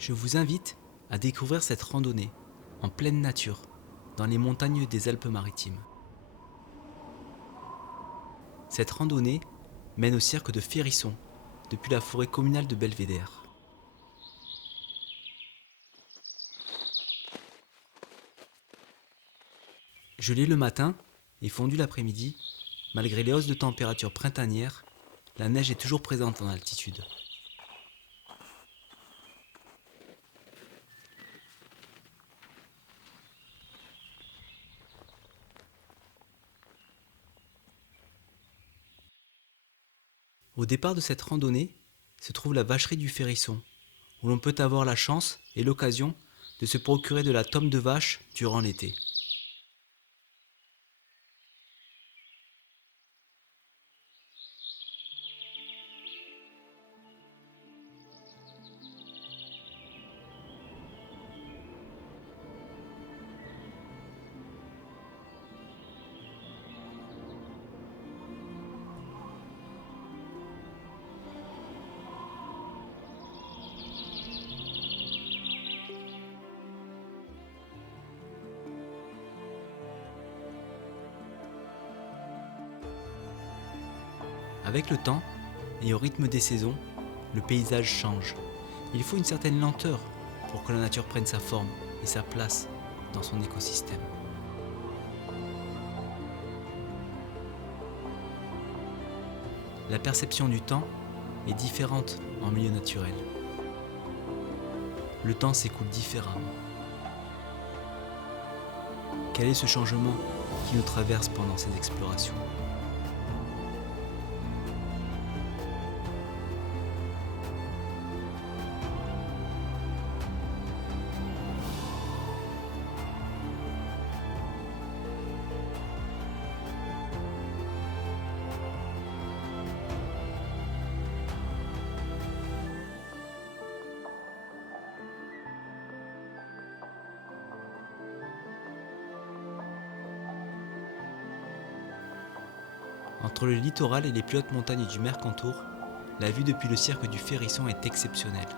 Je vous invite à découvrir cette randonnée en pleine nature dans les montagnes des Alpes-Maritimes. Cette randonnée mène au cirque de Férisson depuis la forêt communale de Belvédère. Gelé le matin et fondu l'après-midi, malgré les hausses de température printanières, la neige est toujours présente en altitude. Au départ de cette randonnée se trouve la vacherie du Férisson, où l'on peut avoir la chance et l'occasion de se procurer de la tome de vache durant l'été. Avec le temps et au rythme des saisons, le paysage change. Il faut une certaine lenteur pour que la nature prenne sa forme et sa place dans son écosystème. La perception du temps est différente en milieu naturel. Le temps s'écoule différemment. Quel est ce changement qui nous traverse pendant ces explorations ? Entre le littoral et les plus hautes montagnes du Mercantour, la vue depuis le cirque du Férisson est exceptionnelle.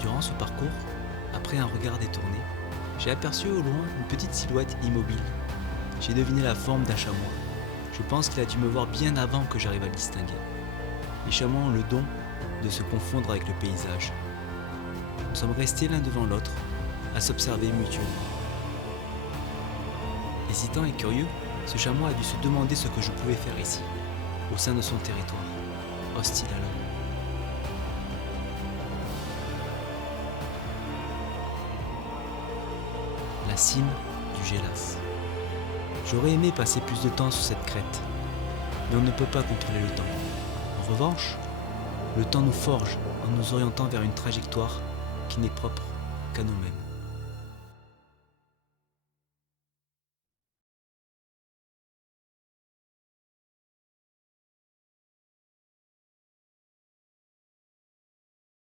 Durant ce parcours, après un regard détourné, j'ai aperçu au loin une petite silhouette immobile. J'ai deviné la forme d'un chamois. Je pense qu'il a dû me voir bien avant que j'arrive à le distinguer. Les chamois ont le don de se confondre avec le paysage. Nous sommes restés l'un devant l'autre, à s'observer mutuellement. Hésitant et curieux, ce chamois a dû se demander ce que je pouvais faire ici, au sein de son territoire, hostile à l'homme. La cime du Gélas. J'aurais aimé passer plus de temps sur cette crête, mais on ne peut pas contrôler le temps. En revanche, le temps nous forge en nous orientant vers une trajectoire qui n'est propre qu'à nous-mêmes.